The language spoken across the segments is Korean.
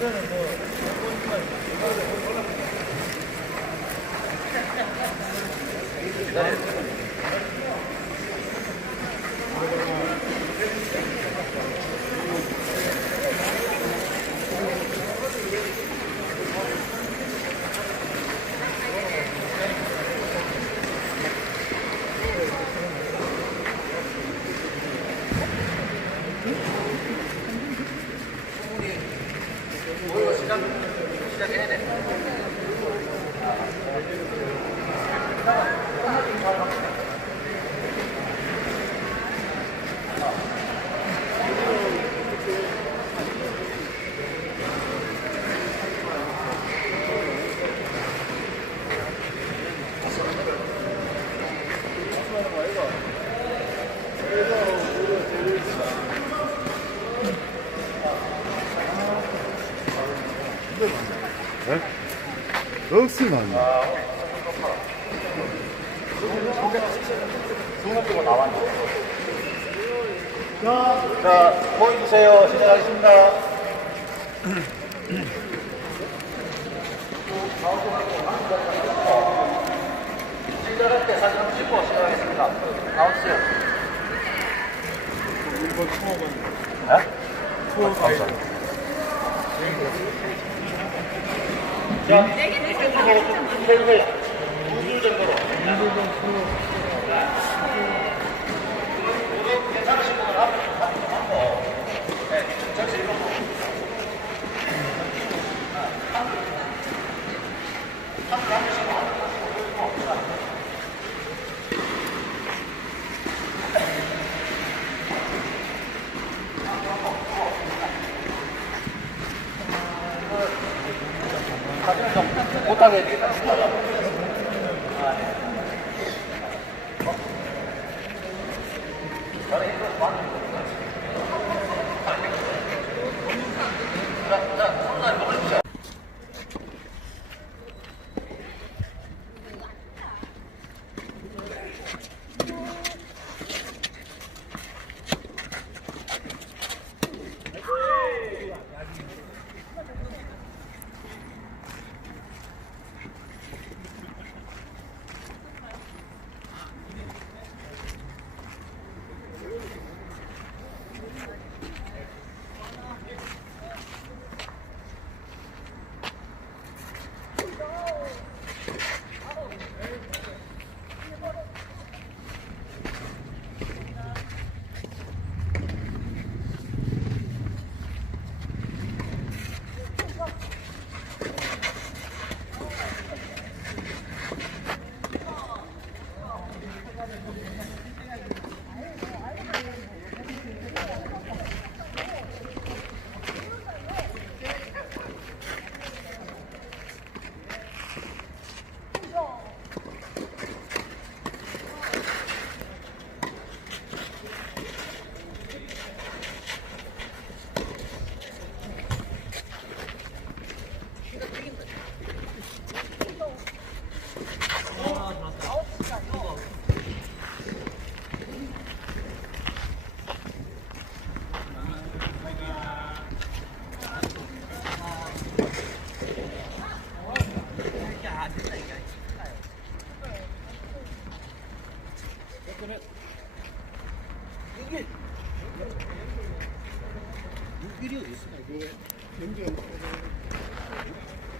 誰 예? 억수나. 자, 자, 보여주세요. 시작하겠습니다. 시작할 때 사진 찍고 시작하겠습니다. 나오세요. 이번 투어가 네? 네? 투어 가이드. 2000か。 사진을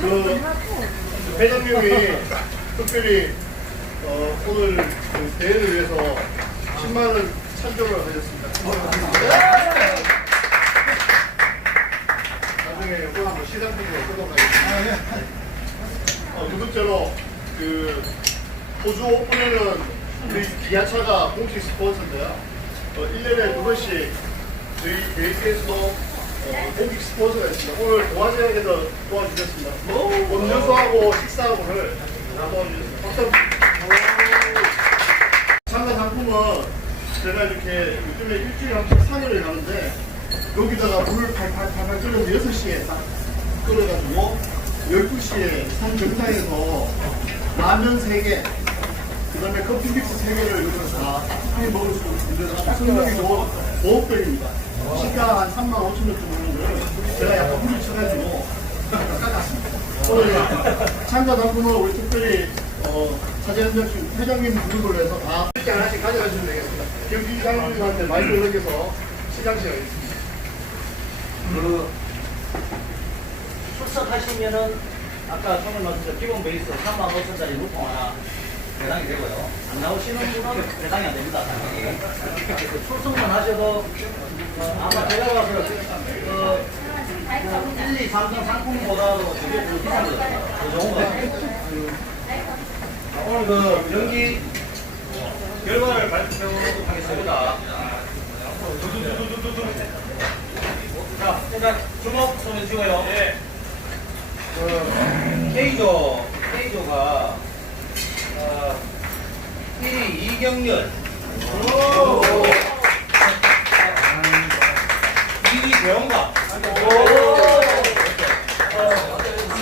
그 회장님이 특별히 어, 오늘 그 대회를 위해서 10만 원 찬조를 하셨습니다. 나중에 꼭 시상품을 쓰도록 하겠습니다. 어, 두 번째로 그 호주 오픈에는 우리 기아차가 공식 스폰서인데요. 어, 1년에 두 번씩 저희 어, 공식 스폰서가 있습니다. 오늘 도화제에서 도와주셨습니다. 음료수하고 식사하고를 다 도와주셨습니다. 박수 한번 참가 상품은 제가 이렇게 요즘에 일주일에 한 번씩 산을 가는데 여기다가 물을 팔팔팔팔 끓여서 6시에 딱 끓여가지고 12시에 산 정상에서 라면 3개 그 다음에 커피 믹스 3개를 여기서 다 따뜻하게 먹을 수 있는데 성능이 좋은 보호병입니다. 시가 한 3만 5천 원 정도 거를 제가 약간 물을 쳐가지고 깎았습니다 오늘 참가 상품은 우리 특별히 어, 장씩 회장님 부르로 해서 다 이렇게 하나씩 가져가시면 되겠습니다. 경기 사장님한테 마이크를 넘겨서 시상식 하겠습니다. 그 출석하시면은 아까 처음에 말씀드린 기본 베이스 3만 5천짜리 물통 하나 배당이 되고요. 안 나오시는 분은 배당이 안 됩니다. 출석만 하셔도 어, 아마 제가 봐서 그, 그 1, 2, 3등 상품보다도 되게 더 비싼 거거든요. 더 좋은 거. 오늘 그 연기 결과를 발표하도록 하겠습니다. 자, 일단 주먹 손에 쥐고요. 네. 그 K조, K조가 어, 1위 이경렬, 2위 배영가, 어,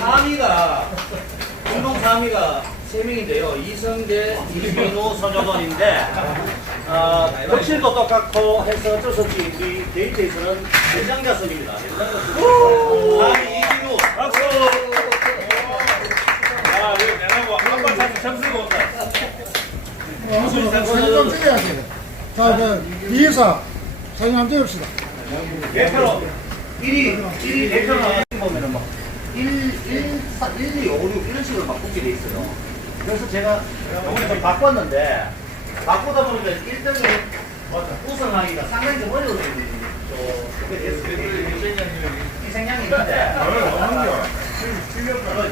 3위가 운동 3위가 3명인데요. 이성재, 이민호, 선효돈인데 어, 덕실도 똑같고 해서 어쩔 수 없이 우리 데이트에서는 대장자 선입니다. 대장자 선. 3위 이민호. 박수! 아, 이거 내가 한번 다시 점수가 온다. 사진 좀 찍어야지. 자, 그, 이의사 사진 한번 찍읍시다. 대표로 1위, 1위 대표 나가시 보면은 막 1, 1, 4, 1, 2, 5, 6 이런 식으로 막 뽑게 돼 있어요. 그래서 제가 요번에 좀 바꿨는데 바꾸다 보니까 1등이 우승하기가 상당히 좀 어려워졌는데 또 그게 됐어요. 희생양이 있는데